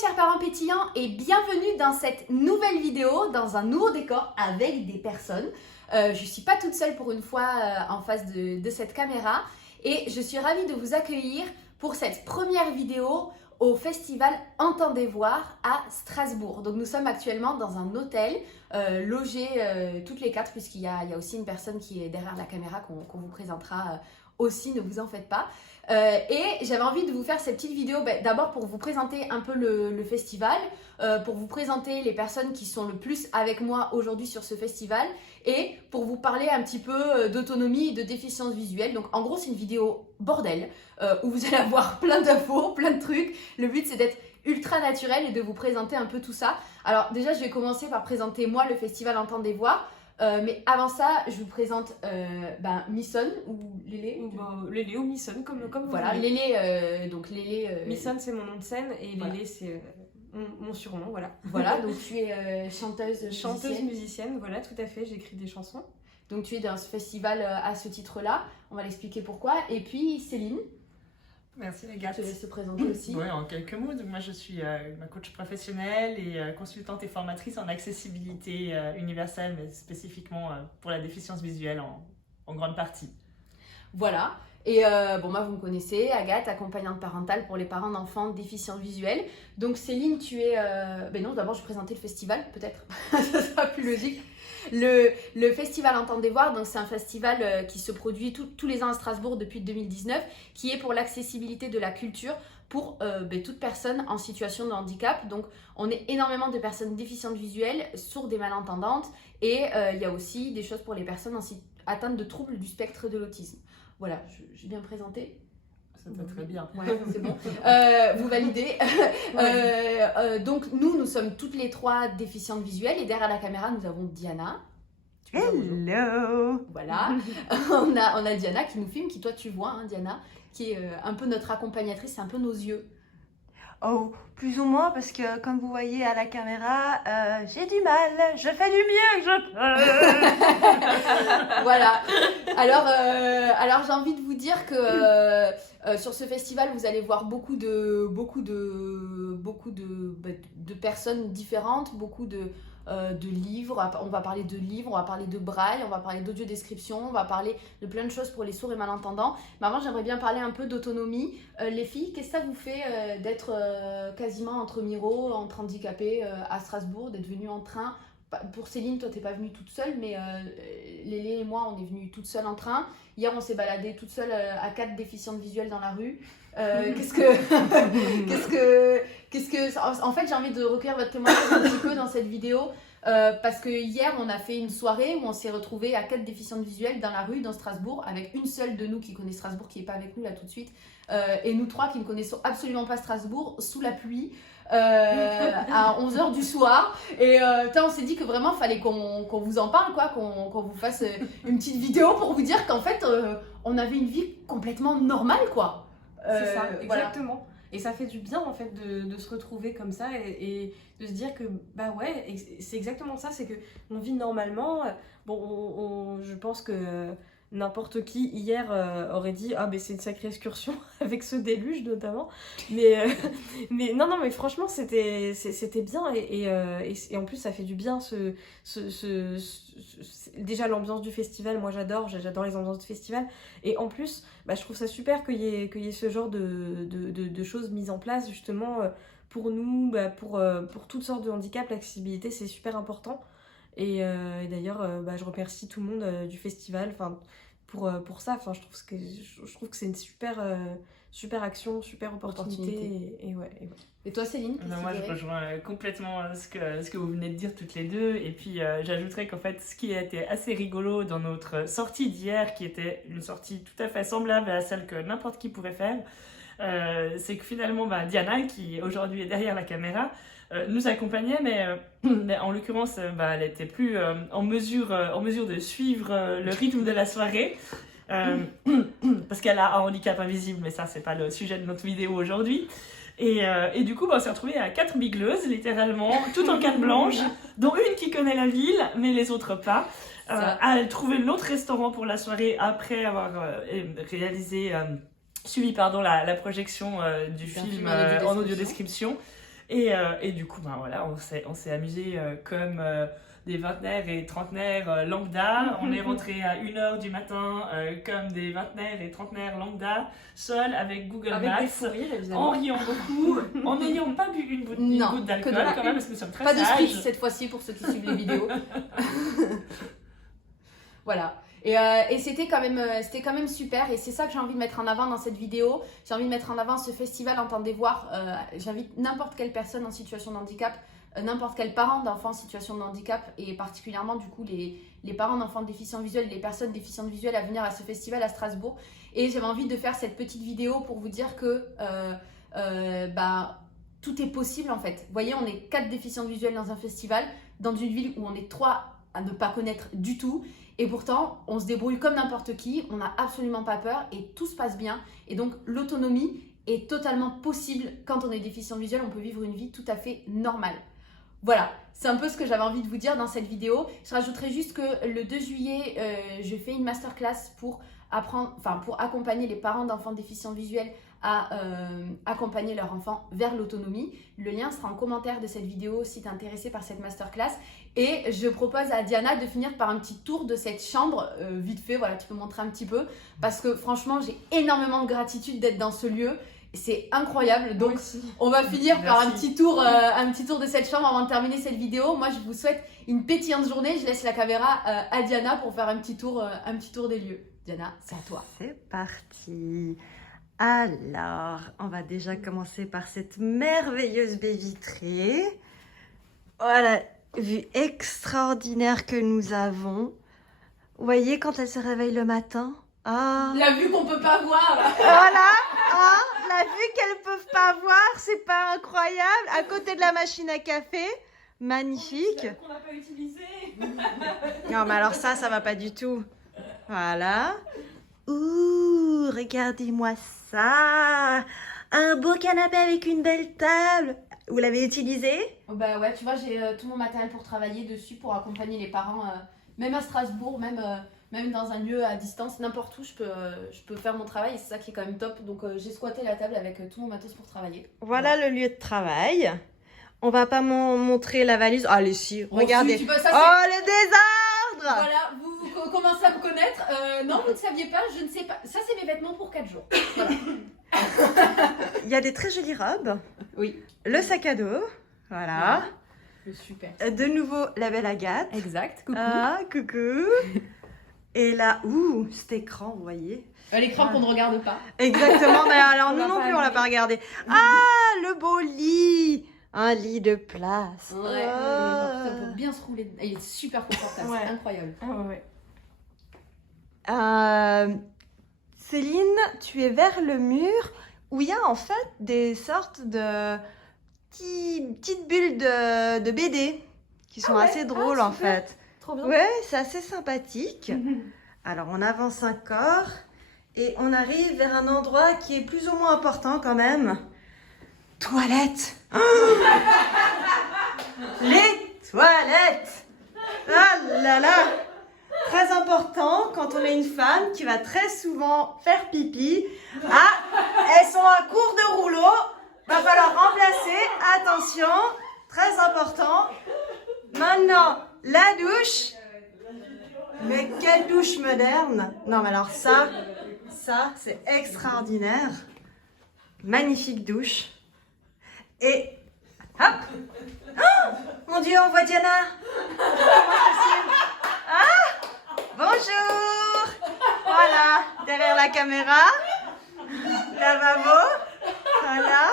chers parents pétillants et bienvenue dans cette nouvelle vidéo, dans un nouveau décor avec des personnes. Je ne suis pas toute seule pour une fois en face de cette caméra et je suis ravie de vous accueillir pour cette première vidéo au festival Entendez voir à Strasbourg. Donc nous sommes actuellement dans un hôtel logés toutes les quatre puisqu'il y a aussi une personne qui est derrière la caméra qu'on vous présentera aussi, ne vous en faites pas. Et j'avais envie de vous faire cette petite vidéo d'abord pour vous présenter un peu le festival, pour vous présenter les personnes qui sont le plus avec moi aujourd'hui sur ce festival et pour vous parler un petit peu d'autonomie et de déficience visuelle. Donc en gros c'est une vidéo bordel où vous allez avoir plein d'infos, plein de trucs. Le but c'est d'être ultra naturel et de vous présenter un peu tout ça. Alors déjà je vais commencer par présenter moi le festival Entendez voir. Mais avant ça, je vous présente Misson ou Lélé. Lélé ou Misson, comme vous voilà, voulez. Lélé, donc Lélé... Misson, c'est mon nom de scène et voilà. Lélé, c'est mon surnom, voilà. Voilà, donc tu es chanteuse musicienne, voilà, tout à fait, j'écris des chansons. Donc tu es dans ce festival à ce titre-là, on va l'expliquer pourquoi. Et puis Céline. Merci les gars. Je te laisse te présenter aussi. Oui, en quelques mots. Donc, moi, je suis ma coach professionnelle et consultante et formatrice en accessibilité universelle, mais spécifiquement pour la déficience visuelle en grande partie. Voilà. Et moi, vous me connaissez, Agathe, accompagnante parentale pour les parents d'enfants déficients visuels. Donc Céline, tu es... non, d'abord, je vais présenter le festival, peut-être. Ça sera plus logique. Le festival Entendez voir, donc c'est un festival qui se produit tous les ans à Strasbourg depuis 2019, qui est pour l'accessibilité de la culture pour toute personne en situation de handicap. Donc on est énormément de personnes déficientes visuelles, sourdes et malentendantes, et il y a aussi des choses pour les personnes atteintes de troubles du spectre de l'autisme. Voilà, j'ai bien présenté. Ça va très bien. Ouais, c'est bon. Vous validez. Donc nous sommes toutes les trois déficientes visuelles et derrière la caméra, nous avons Diana. Hello. Voilà. on a Diana qui nous filme, qui toi tu vois, hein, Diana, qui est un peu notre accompagnatrice, c'est un peu nos yeux. Oh, plus ou moins, parce que comme vous voyez à la caméra, j'ai du mal, je fais du mieux que je peux. Voilà. Alors j'ai envie de vous dire que sur ce festival, vous allez voir beaucoup de personnes différentes, beaucoup de livres. On va parler de livres, on va parler de braille, on va parler d'audio-description, on va parler de plein de choses pour les sourds et malentendants. Mais avant, j'aimerais bien parler un peu d'autonomie. Les filles, qu'est-ce que ça vous fait d'être quasiment entre miro, entre handicapés à Strasbourg, d'être venues en train? Pour Céline, toi, t'es pas venue toute seule, mais Lélé et moi, on est venues toutes seules en train. Hier, on s'est baladé toute seule à 4 déficientes visuelles dans la rue. En fait, j'ai envie de recueillir votre témoignage un petit peu dans cette vidéo parce que hier, on a fait une soirée où on s'est retrouvés à 4 déficientes visuelles dans la rue, dans Strasbourg, avec une seule de nous qui connaît Strasbourg, qui n'est pas avec nous là tout de suite, et nous trois qui ne connaissons absolument pas Strasbourg, sous la pluie. À 11h du soir et on s'est dit que vraiment fallait qu'on vous en parle, quoi, qu'on vous fasse une petite vidéo pour vous dire qu'en fait on avait une vie complètement normale, quoi. C'est ça, voilà. exactement. Et ça fait du bien en fait de se retrouver comme ça et de se dire que bah ouais, c'est exactement ça, c'est que on vit normalement. Bon, je pense que n'importe qui hier aurait dit ah c'est une sacrée excursion avec ce déluge notamment, mais non mais franchement c'était bien et en plus ça fait du bien déjà l'ambiance du festival, moi j'adore les ambiances de festival et en plus je trouve ça super qu'il y ait ce genre de choses mises en place justement pour nous, pour toutes sortes de handicaps. L'accessibilité c'est super important. Et d'ailleurs, je remercie tout le monde du festival pour ça. Je trouve que c'est une super action, super opportunité. Et toi, Céline, moi, je rejoins complètement ce que vous venez de dire toutes les deux. Et puis, j'ajouterais qu'en fait, ce qui a été assez rigolo dans notre sortie d'hier, qui était une sortie tout à fait semblable à celle que n'importe qui pourrait faire, c'est que finalement, Diana, qui aujourd'hui est derrière la caméra, nous accompagnait, mais en l'occurrence, elle n'était plus en mesure de suivre le rythme de la soirée, parce qu'elle a un handicap invisible, mais ça, c'est pas le sujet de notre vidéo aujourd'hui. Et du coup, on s'est retrouvés à 4 bigleuses, littéralement, toutes en carte blanche, dont une qui connaît la ville, mais les autres pas, à trouver l'autre restaurant pour la soirée après avoir suivi la projection du film en audiodescription. Et du coup, ben voilà, on s'est amusé comme des vingtenaires et trentenaires lambda. On est rentré à 1h du matin comme des vingtenaires et trentenaires lambda, seuls avec Google Avec Maps, des fous rires, évidemment. en riant beaucoup, en n'ayant pas bu une Non, goutte que d'alcool de la- quand même, parce que nous sommes très Pas de sages. speech cette fois-ci pour ceux qui suivent les vidéos. Voilà. Et c'était quand même super, et c'est ça que j'ai envie de mettre en avant dans cette vidéo. J'ai envie de mettre en avant ce festival, entendez voir. J'invite n'importe quelle personne en situation de handicap, n'importe quel parent d'enfants en situation de handicap, et particulièrement du coup les parents d'enfants déficients visuels, les personnes déficientes visuelles à venir à ce festival à Strasbourg. Et j'avais envie de faire cette petite vidéo pour vous dire que tout est possible en fait. Vous voyez, on est 4 déficients visuels dans un festival, dans une ville où on est 3 à ne pas connaître du tout. Et pourtant, on se débrouille comme n'importe qui, on n'a absolument pas peur et tout se passe bien. Et donc, l'autonomie est totalement possible quand on est déficient visuel, on peut vivre une vie tout à fait normale. Voilà, c'est un peu ce que j'avais envie de vous dire dans cette vidéo. Je rajouterai juste que le 2 juillet, je fais une masterclass pour accompagner les parents d'enfants déficients visuels à accompagner leur enfant vers l'autonomie. Le lien sera en commentaire de cette vidéo si tu es intéressé par cette masterclass. Et je propose à Diana de finir par un petit tour de cette chambre, vite fait, voilà, tu peux montrer un petit peu. Parce que franchement, j'ai énormément de gratitude d'être dans ce lieu. C'est incroyable, donc on va finir par un petit tour de cette chambre avant de terminer cette vidéo. Moi, je vous souhaite une pétillante journée. Je laisse la caméra à Diana pour faire un petit tour des lieux. Diana, c'est à toi. C'est parti. Alors, on va déjà commencer par cette merveilleuse baie vitrée. Voilà, vue extraordinaire que nous avons. Vous voyez quand elle se réveille le matin? Ah. La vue qu'on peut pas voir. Voilà, ah, la vue qu'elles peuvent pas voir, c'est pas incroyable? À côté de la machine à café, magnifique. Qu'on n'a pas utilisé. Non, mais alors ça va pas du tout. Voilà. Ouh, regardez-moi ça. Un beau canapé avec une belle table. Vous l'avez utilisé? Bah ouais, tu vois, j'ai tout mon matériel pour travailler dessus, pour accompagner les parents, même à Strasbourg, même dans un lieu à distance, n'importe où, je peux faire mon travail et c'est ça qui est quand même top. Donc j'ai squatté la table avec tout mon matos pour travailler. Voilà le lieu de travail. On va pas montrer la valise. Ah, allez, si, regardez. Si, ça, oh, le désordre! Voilà, vous commencez à me connaître. Non, vous ne saviez pas, je ne sais pas. Ça, c'est mes vêtements pour 4 jours. Voilà. Il y a des très jolies robes. Oui. Le sac à dos. Voilà. Super. De nouveau, la belle Agathe. Exact, coucou. Ah, coucou. Et là, ouh, cet écran, vous voyez. L'écran qu'on ne regarde pas. Exactement, mais alors On nous l'a non pas plus, on l'a vu. pas regardé. Ah, le beau lit. Un lit de place. Ouais, Ah. on peut bien se rouler. Il est super confortable, Ouais. c'est incroyable. Ah ouais. Céline, tu es vers le mur où il y a en fait des sortes de petites bulles de BD qui sont assez drôles en super. fait. Trop bien. Ouais, c'est assez sympathique. Alors on avance encore et on arrive vers un endroit qui est plus ou moins important quand même. Toilettes. Les toilettes. Ah là là. Très important quand on est une femme qui va très souvent faire pipi. Ah, elles sont à court de rouleau. Va falloir remplacer. Attention, très important. Maintenant, la douche. Mais quelle douche moderne. Non, mais alors ça c'est extraordinaire. Magnifique douche. Et hop. Oh, mon Dieu, on voit Diana. Ah, bonjour. Voilà, derrière la caméra. Lavabo. Voilà.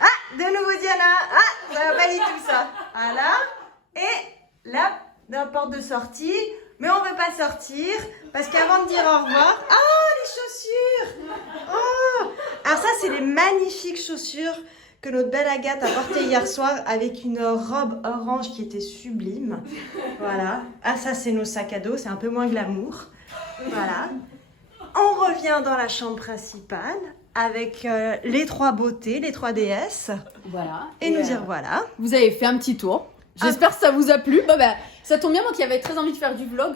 Ah, de nouveau Diana. Ah, ça va pas du tout ça. Voilà. Et là, dans la porte de sortie. Mais on veut pas sortir parce qu'avant de dire au revoir. Ah, les chaussures. Oh. Alors ça, c'est les magnifiques chaussures que notre belle Agathe a portées hier soir avec une robe orange qui était sublime. Voilà. Ah, ça, c'est nos sacs à dos. C'est un peu moins glamour. Voilà. On revient dans la chambre principale avec les 3 beautés, les 3 déesses. Voilà. Et nous dire voilà. Vous avez fait un petit tour. J'espère que ça vous a plu. Bon, bah, ça tombe bien, moi qui avais très envie de faire du vlog,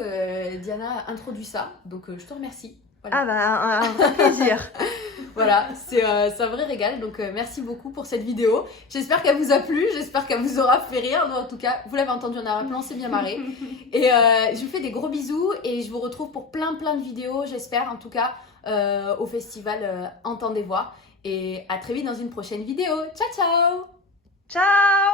Diana a introduit ça. Donc je te remercie. Voilà. Ah bah, un vrai plaisir. Voilà, c'est un vrai régal. Donc merci beaucoup pour cette vidéo. J'espère qu'elle vous a plu, j'espère qu'elle vous aura fait rire. Non, en tout cas, vous l'avez entendu, on a un plan, on s'est bien marré. Et je vous fais des gros bisous et je vous retrouve pour plein de vidéos, j'espère en tout cas, au festival Entendez Voix. Et à très vite dans une prochaine vidéo. Ciao ciao. Ciao.